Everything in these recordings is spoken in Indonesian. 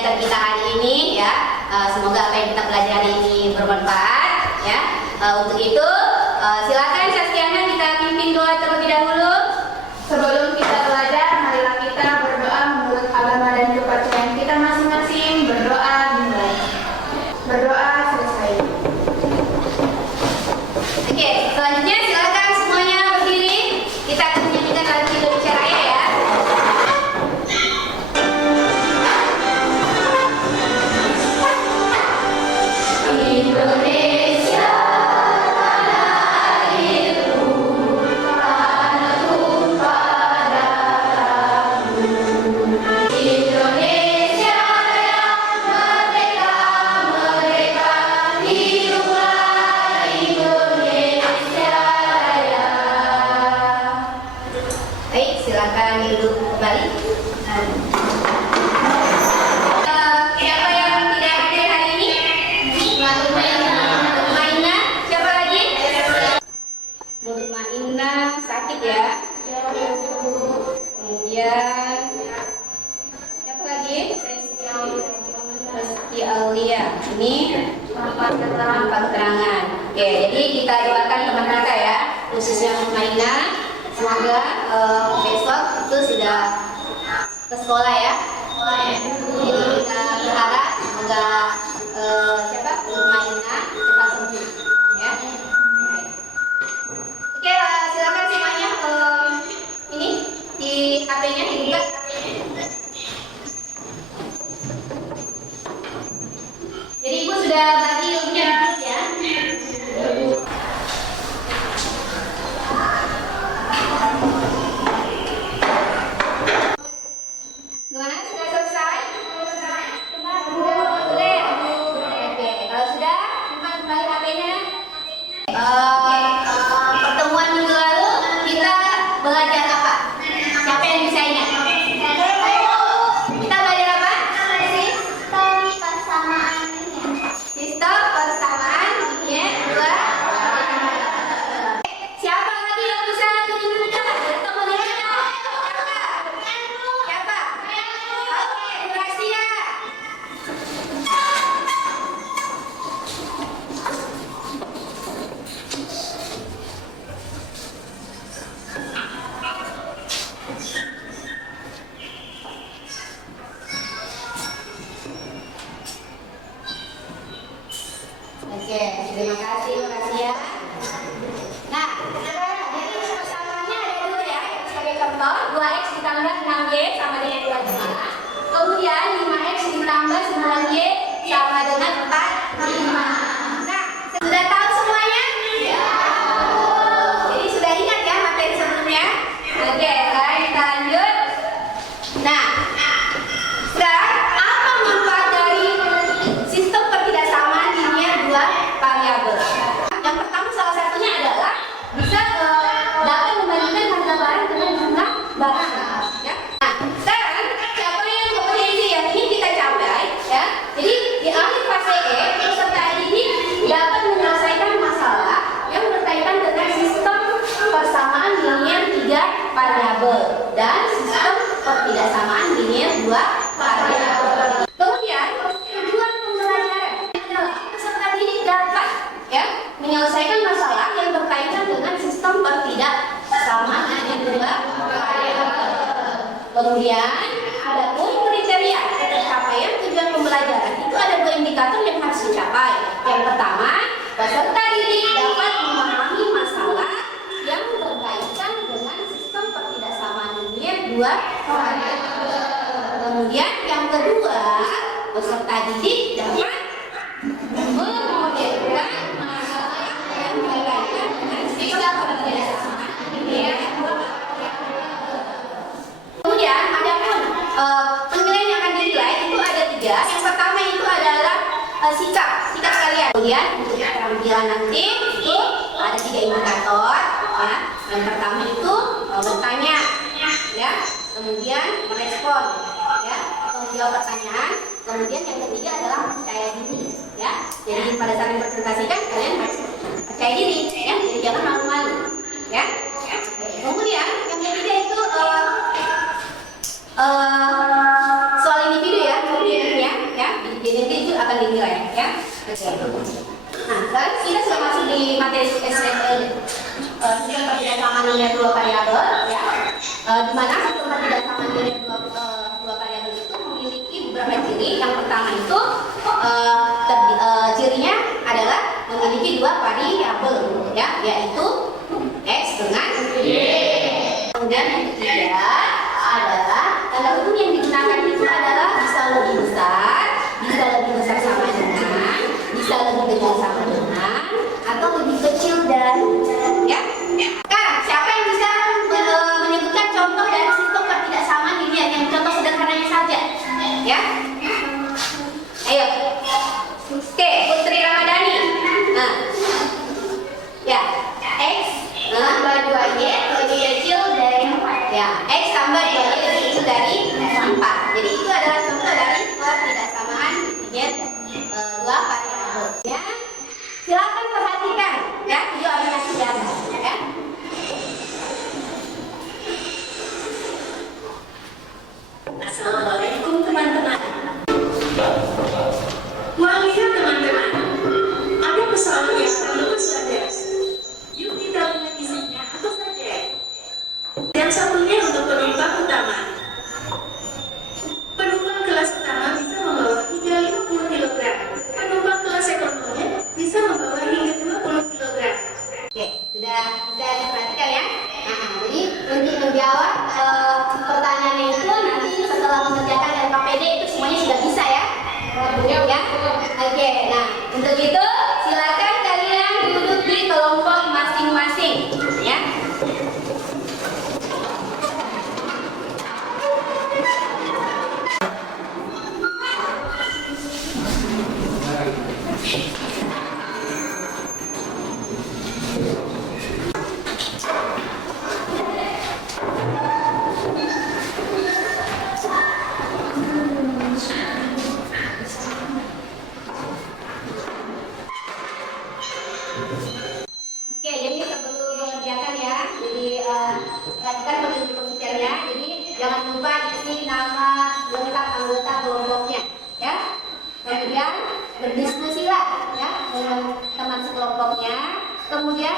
kegiatan kita hari ini ya. Semoga apa yang kita pelajari ini bermanfaat ya. Untuk itu silakan Saskiana kita pimpin doa terlebih dahulu. Sebelum kita belajar, marilah kita berdoa menurut agama dan kepercayaan kita masing-masing. Berdoa dimulai. Berdoa selesai. Oke, selanjutnya silakan semuanya berdiri. Kita akan menyanyikan lagu Indonesia Raya ya. Indonesia tanah airku, tanah tumpah darahku. Indonesia yang merdeka, merdeka, hiduplah Indonesia Raya. Baik, silakan duduk kembali. Siapa yang tidak hadir hari ini? Mutmainah. Siapa lagi? Mutmainah sakit ya. Kemudian siapa lagi? Reski Aulia. Ini tanpa keterangan. Oke, jadi kita doakan teman kita ya, khususnya Mutmainah. Semoga besok itu sudah ke sekolah ya. Jadi kita berharap semoga siapa Mutmainah cepat sembuh ya. Oke, silakan semuanya ini di HP-nya dibuka. Jadi ibu sudah bagi ilmunya di grup ya. Gimana? Sudah selesai? Boleh? Oke, kalau sudah, simpan kembali HP-nya. Pertemuan minggu lalu kita belajar apa? Siapa yang bisa ingat? Kita belajar apa? Sistem persamaan linear dua. Siapa lagi yang bisa menunjukkan atau menunjukkan? Siapa? Oke, Gracia. Oke, terima kasih Gracia. Nah, jadi persamaannya ada dua ya. Sebagai contoh, 2x ditambah 6y sama dengan 2,5. Kemudian 5x ditambah 9y sama dengan 4,5. Nah, sudah tahu semuanya? Ya. Jadi sudah ingat ya materi sebelumnya? Oke, sekarang kita lanjut. Nah, sekarang apa manfaat dari sistem pertidaksamaan linear dua variabel? Yang pertama salah satunya adalah bisa dapat membandingkan harga barang dengan jumlah barang. Ya. Nah, sekarang siapa yang kompetensi yang ini kita capai? Ya. Jadi di akhir fase E, peserta ini dapat menyelesaikan masalah yang berkaitan dengan sistem persamaan linear 3 variabel dan sistem pertidaksamaan linear 2 variabel. Kemudian tujuan pembelajaran adalah peserta didik dapat ya menyelesaikan masalah yang berkaitan dengan sistem pertidaksamaan linear 2 variabel. Kemudian ada pun kriteria pencapaian tujuan pembelajaran itu ada 2 indikator yang harus dicapai. Yang pertama, peserta didik dapat memahami masalah yang berkaitan dengan sistem pertidaksamaan linear 2 variabel. Kemudian yang kedua, peserta didik dapat memodelkan masalah yang berkaitan dengan sistem pertidaksamaan linear 2 variabel. Kemudian ada pun penilaian yang akan dinilai itu ada 3. Yang pertama itu adalah sikap kalian. Kemudian untuk keterampilan nanti itu ada 3 indikator ya. Yang pertama itu bertanya ya, kemudian merespon ya, atau menjawab pertanyaan. Kemudian yang ketiga adalah percaya diri ya. Jadi pada saat mempresentasikan kalian harus percaya diri ya, jadi jangan malu-malu ya. Kemudian yang ketiga itu soal individu ya, individunya Nah, sekarang kita sudah masuk di materi SQL sistem pertidasamaan linear dua variabel, ya. Di mana sistem pertidasamaan linear dua variabel itu memiliki beberapa ciri. Yang pertama itu cirinya adalah memiliki dua variabel, ya, yaitu x dengan y. Kemudian yang ketiga adalah tanda hukum yang digunakan itu adalah bisa lebih besar sama dengan, bisa lebih kecil sama dengan, atau lebih kecil dari, ya. Sekarang siapa yang bisa menyebutkan contoh dari sistem pertidaksamaan linear yang contoh sederhananya saja, ya? Ayo. Oke, Putri Ramadhani. Nah, ya, x tambah 2y lebih kecil dari 4. Ya, x tambah 2y lebih kecil dari 4. Jadi itu adalah contoh dari pertidaksamaan linear dua variabel. Ya, silakan perhatikan, ya, video animasi gambar, ya. Assalamualaikum teman-teman. Wah, lihat teman-teman, ada pesawat yang lulus landas. Yuk kita lihat isinya apa saja. Yang satunya untuk penumpang utama. Penumpang kelas utama bisa membawa hingga 50 kg. Penumpang kelas ekonomi bisa membawa hingga 20 kg. Oke, sudah bisa diperhatikan, ya. Nah, jadi untuk menjawab pertanyaannya itu nanti setelah mengerjakan LKPD itu semuanya sudah bisa, ya. Ya. Oke, nah untuk itu silakan kalian duduk di kelompok masing-masing, ya. Oke, jadi sebelum mengerjakan, ya, jadi perhatikan penelitian. Jadi jangan lupa isi nama lengkap anggota kelompoknya, ya. Kemudian berdiskusilah, ya, dengan teman sekelompoknya. Kemudian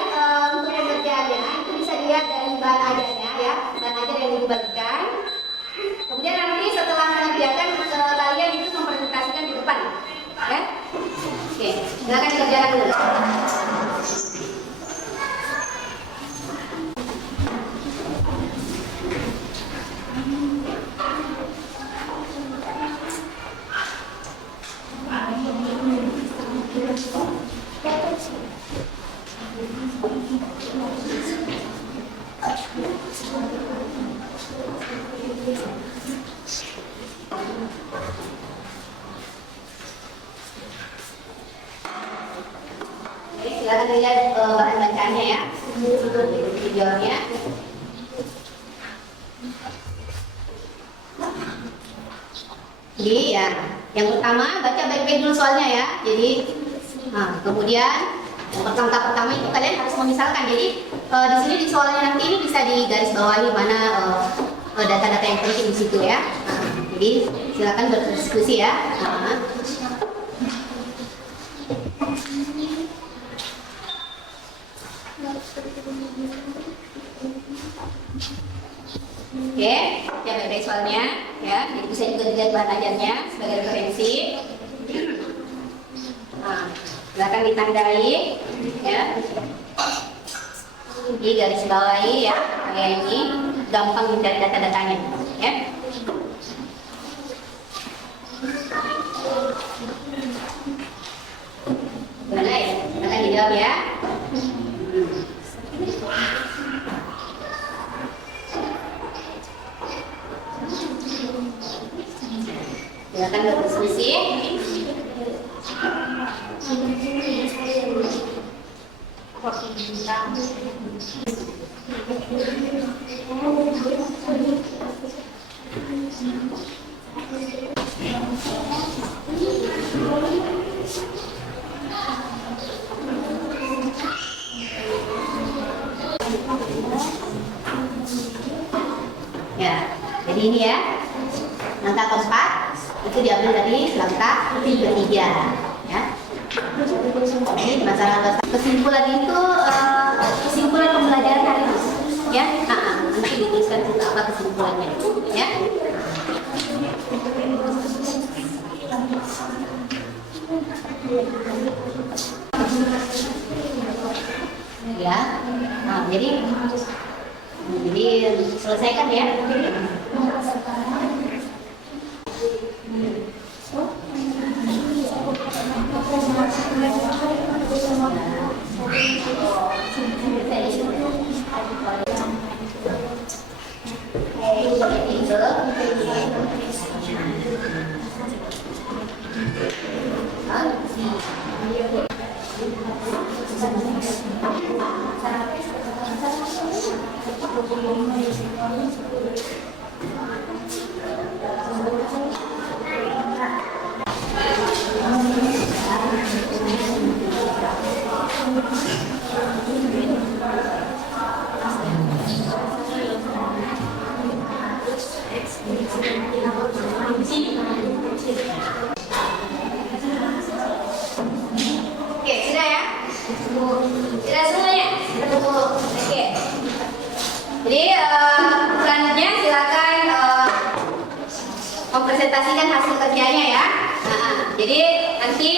untuk pengerjaannya itu bisa dilihat dari bahan ajarnya, ya, bahan ajar yang dibagikan. Kemudian nanti setelah mengerjakan kalian itu mempresentasikan di depan, ya. Oke, silakan dikerjakan dulu. Silakan dilihat bahan bacaannya, ya, untuk videonya. Jadi, ya, yang pertama baca baik-baik dulu soalnya, ya. Jadi, kemudian yang pertama itu kalian harus memisalkan. Jadi di sini di soalnya nanti ini bisa digarisbawahi mana data-data yang penting di situ, ya. Jadi silakan berdiskusi, ya. Oke, ya baik-baik soalnya, ya. Jadi bisa juga dilihat bahan ajarnya sebagai referensi. Silakan ditandai, ya. Di garis bawahi, ya. Kayak ini gampang mencari data-datanya, ya. Gimana, ya? Silakan dijawab, ya. Silakan berdiskusi. Ya, jadi ini, ya, langkah keempat itu diambil dari langkah ketiga, ya. Ini masalah kesimpulan itu kesimpulan pembelajaran hari ini, ya. Nanti dituliskan juga apa kesimpulannya, ya. Ya, jadi selesaikan ya. Oke, sudah ya? Sudah semuanya? Oke. Jadi selanjutnya silakan mempresentasikan hasil kerjanya ya. Jadi nanti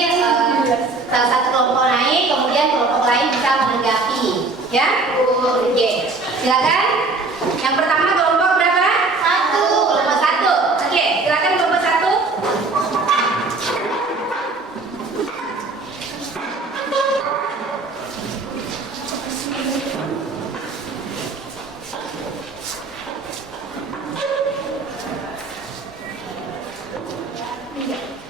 salah satu kelompok naik, kemudian kelompok lain bisa menanggapi, ya. Oke, silakan. Yang pertama kelompok berapa? Kelompok 1. Oke, silakan kelompok 1.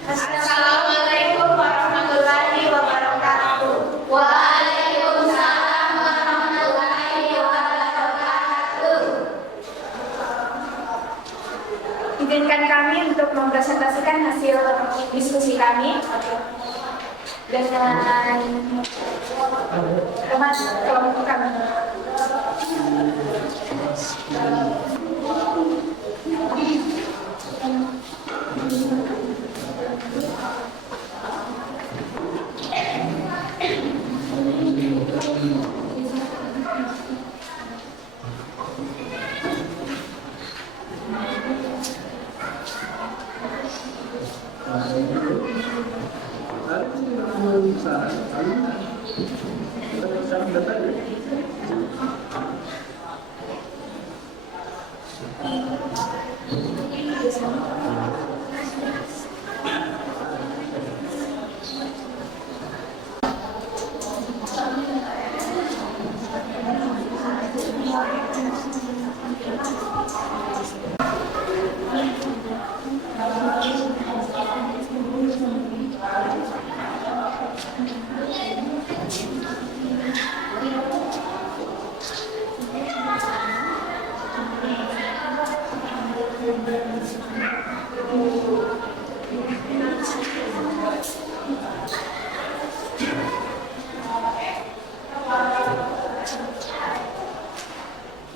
Assalamualaikum warahmatullahi wabarakatuh. Waalaikumsalam warahmatullahi wabarakatuh. Izinkan kami untuk mempresentasikan hasil diskusi kami dengan teman kelompok kami.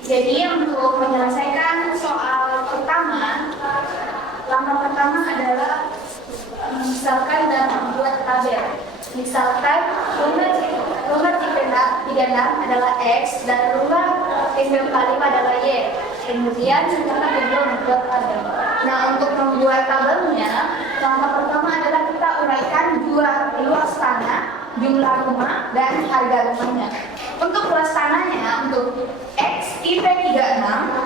Jadi untuk menyelesaikan soal pertama, langkah pertama adalah misalkan dan membuat tabel. Misalkan ruler 36 adalah X dan ruler 45 adalah Y. Kemudian kita kedua membuat tabel. Nah, untuk membuat tabelnya, langkah pertama adalah kita uraikan luas tanah, jumlah rumah, dan harga rumahnya. Untuk luas tanahnya, untuk X IP 36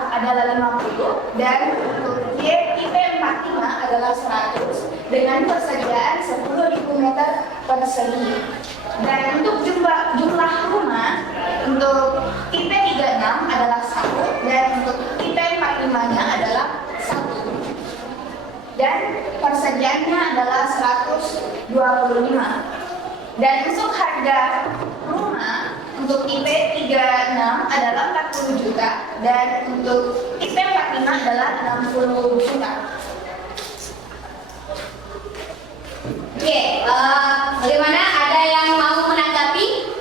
adalah 50 dan untuk Y IP 45 adalah 100 dengan persediaan 10.000 meter persegi. Dan untuk jumlah rumah, untuk IP 36 adalah 1 dan untuk IP 45-nya adalah 1. Dan persediaannya adalah 125. Dan untuk harga rumah, untuk IP 36 adalah 40 juta dan untuk IP 45 adalah 60 juta. Oke, bagaimana? Ada yang mau menanggapi?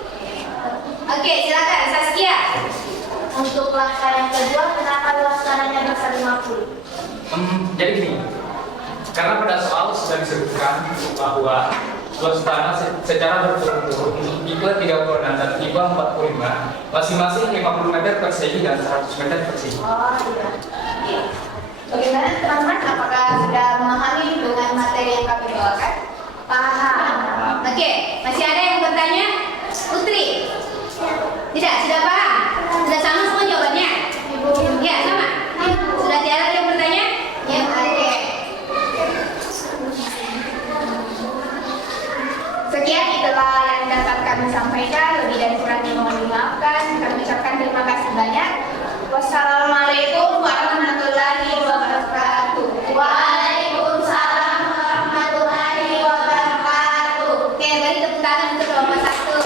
Oke, silakan Saskia. Untuk langkah yang kedua, kenapa luas tanahnya bisa 50? Jadi gini, karena pada soal sudah disebutkan bahwa luas tanah secara berturut-turut untuk tipe 36 dan tipe 45, masing-masing 50 meter persegi dan 100 meter persegi. Oh iya. Oke. Bagaimana teman-teman? Apakah sudah memahami dengan materi yang kami bawakan? Paham. Oke, masih ada yang bertanya? Putri? Tidak, sudah paham? Sudah sama semua jawabannya? Ya, sama. Sudah tiada yang bertanya? Ya, oke. Sekian itulah yang dapat kami sampaikan. Lebih dan kurangnya mohon dimaafkan. Kami ucapkan terima kasih banyak. Wassalamualaikum warahmatullahi wabarakatuh. Waalaikumsalam warahmatullahi wabarakatuh. Oke, beri tepuk tangan untuk kelompok 1.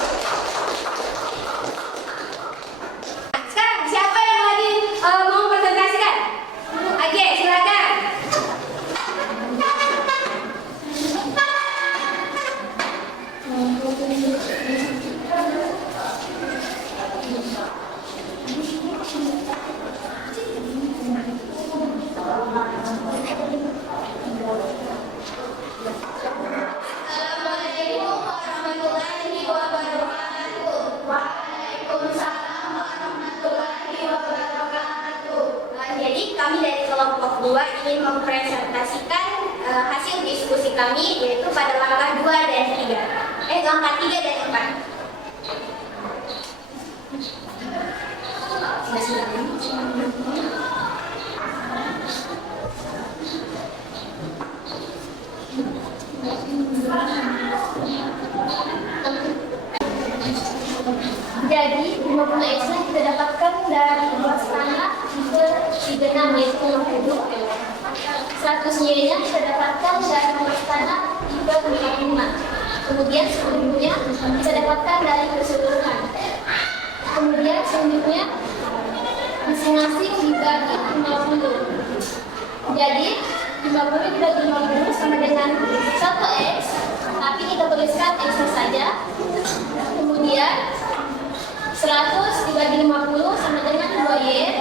Sekarang siapa yang lagi mau presentasikan? Oke, silakan. Assalamualaikum warahmatullahi wabarakatuh. Waalaikumsalam warahmatullahi wabarakatuh. Jadi kami dari kelompok 2 ingin mempresentasikan hasil diskusi kami, yaitu pada langkah 2 dan 3. Langkah 3 dan 4. Jadi 50 X nya kita dapatkan dari luas tanah tipe 36 yaitu 60. 100 Y nya kita dapatkan dari luas tanah tipe 55. Kemudian selanjutnya kita dapatkan dari keseluruhan. Kemudian selanjutnya masing-masing dibagi 50. Jadi 50 dibagi 50 sama dengan 1 X, tapi kita tuliskan X nya saja. Kemudian 100 dibagi 50 sama dengan 2Y,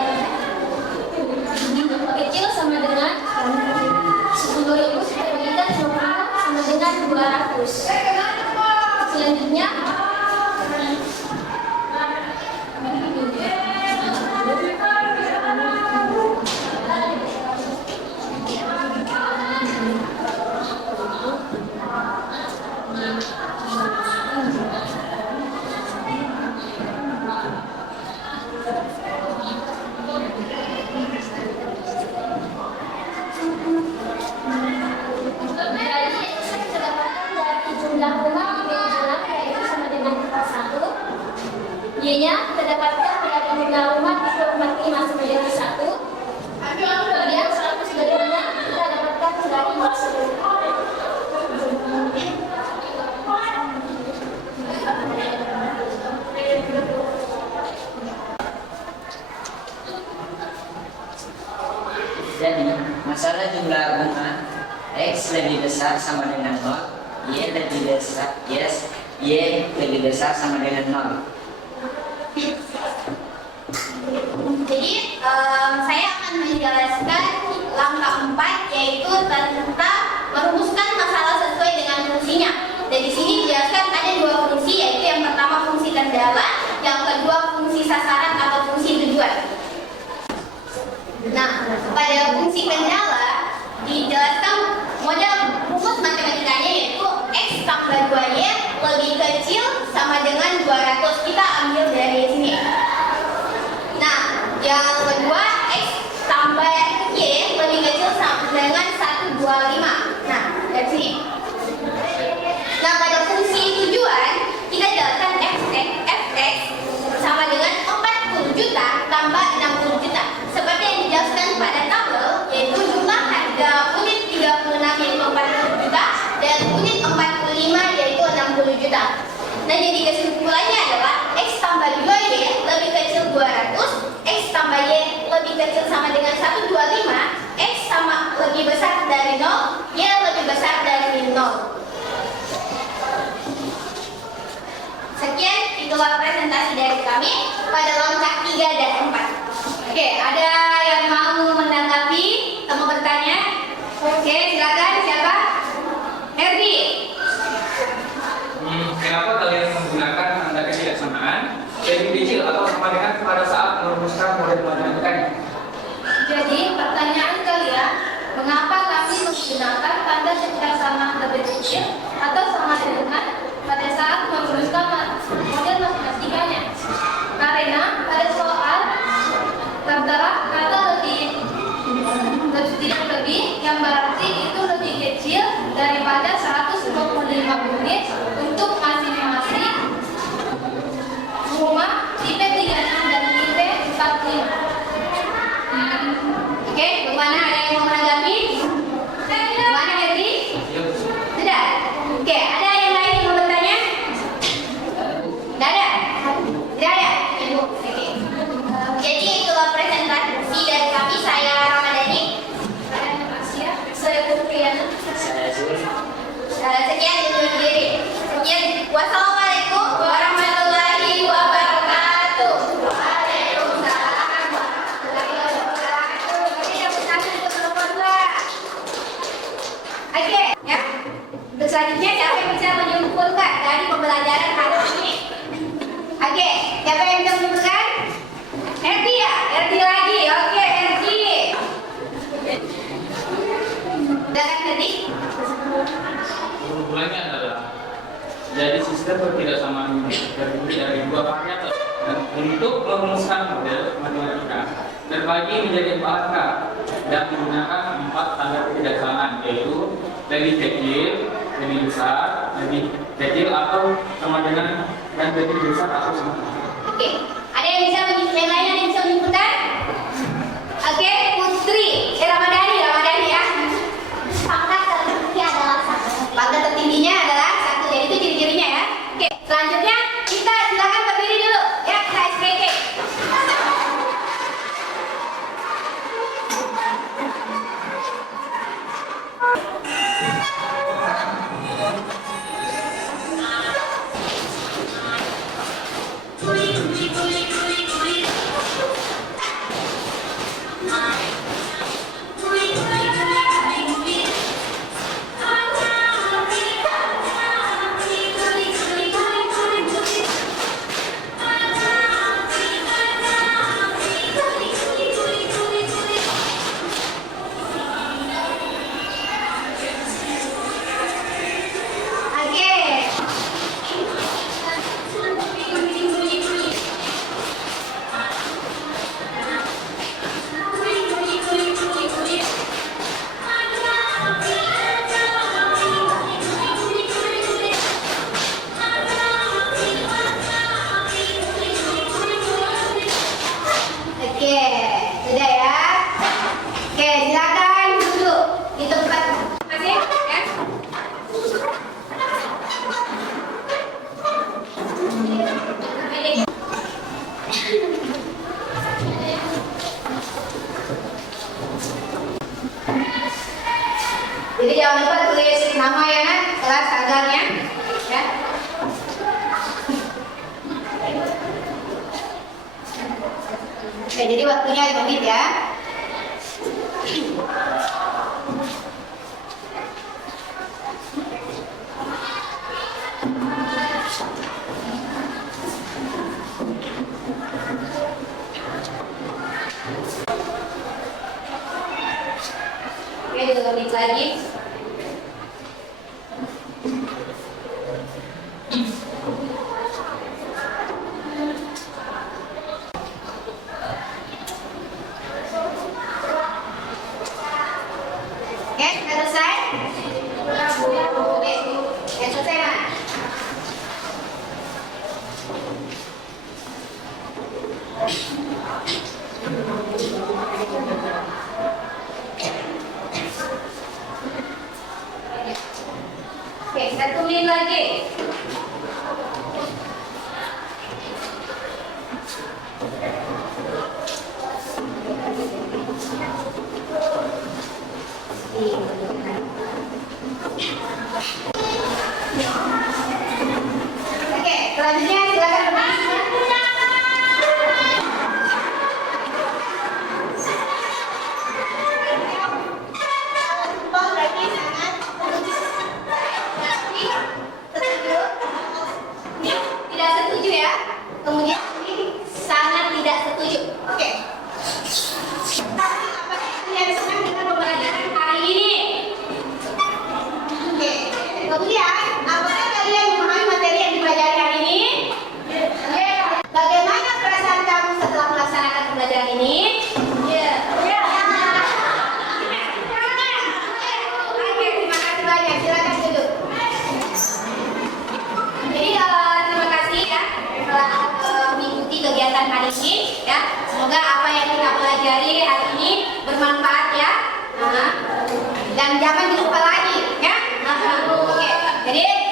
kecil sama dengan 10.000 kita bagikan 50 sama dengan 200. Selanjutnya Y-nya kita dapatkan dari jumlah rumah di 45 sampai dengan 1. Kemudian 100 bagiannya kita dapatkan dari maksud. Jadi, masalah jumlah bunga X lebih besar sama dengan 0, Y lebih besar, Y lebih besar sama dengan 0. Jadi saya akan menjelaskan langkah 4, yaitu tentang merumuskan masalah sesuai dengan fungsinya. Dan di sini dijelaskan ada 2 fungsi, yaitu yang pertama fungsi kendala, yang kedua fungsi sasaran atau fungsi tujuan. Nah, pada fungsi kendala dijelaskan model rumus matematikanya, yaitu X tambah 2Y lebih kecil sama dengan 200. Kita ambil dari sini. Nah, yang kedua X tambah Y lebih kecil sama dengan 125. Nah, dari sini. Nah, pada fungsi tujuan kita jelaskan Fx sama dengan 40 juta tambah 60 juta. Seperti yang dijelaskan pada tabel, yaitu jumlah harga unit 36 yaitu 40 juta dan unit 45 yaitu 60 juta. Nah, jadi kesimpulannya adalah X tambah 2Y lebih kecil 200, X tambah Y lebih kecil sama dengan 125, X sama lebih besar dari 0, Y lebih besar dari 0. Sekian, itulah presentasi dari kami pada langkah 3 dan 4. Oke, ada yang mau menanggapi atau mau bertanya? Oke, silakan. Siapa? Herdi. Mengapa kami menggunakan tanda ketidaksamaan lebih kecil atau sama dengan pada saat merumuskan model matematikanya? Karena pada soal tertera kata tidak lebih yang berarti itu lebih kecil daripada 125 unit untuk masing-masing rumah tipe 36 dan tipe 45. Oke, bagaimana, ada yang mau menanggapi? Bagaimana, Herdi? Sudah? Oke, ada yang lain yang mau bertanya? Tidak ada? Tidak ada? Oke. Jadi itulah presentasi dari kami. Saya Ramadhani. Saya Putri. Saya Zul. Sekian undur diri. Sekian. Wassalamualaikum warahmatullahi wabarakatuh. Waalaikumsalam warahmatullahi wabarakatuh. Kita bersama untuk telepon, Pak. Oke, ya. Untuk selanjutnya siapa yang bisa menyimpulkan dari pembelajaran hari ini? Oke, siapa yang bisa menyimpulkan? Herdi ya? Herdi lagi. Oke, Herdi. Silakan Herdi. Kesimpulannya adalah jadi sistem ketidaksamaan ini terdiri dari dua variabel dan untuk merumuskan model matematika terbagi menjadi 4 K dan menggunakan 4 tanda ketidaksamaan, yaitu lebih kecil, lebih besar, lebih kecil atau sama dengan, dan lebih besar atau sama. Oke, ada yang bisa yang lain yang bisa menyimpulkan? Oke, Putri, Ramadhani ya. Pangkat tertinggi adalah 1. Pangkat tertingginya adalah 1, jadi itu ciri-cirinya ya. Oke, selanjutnya kita silakan berdiri dulu ya, kita SPG. Oke, sudah ya. Oke, silakan duduk di tempat masing ya. Jadi jangan lupa tulis nama ya, Nak, kelas agarnya ya. Oke, jadi waktunya 5 menit ya. Oke, 2 menit lagi. Oke, sudah selesai? Oke, selesai, Mas. Oke, 1 menit lagi. Oke, selanjutnya silakan berdiri. jangan dilupa lagi, ya. Oke, jadi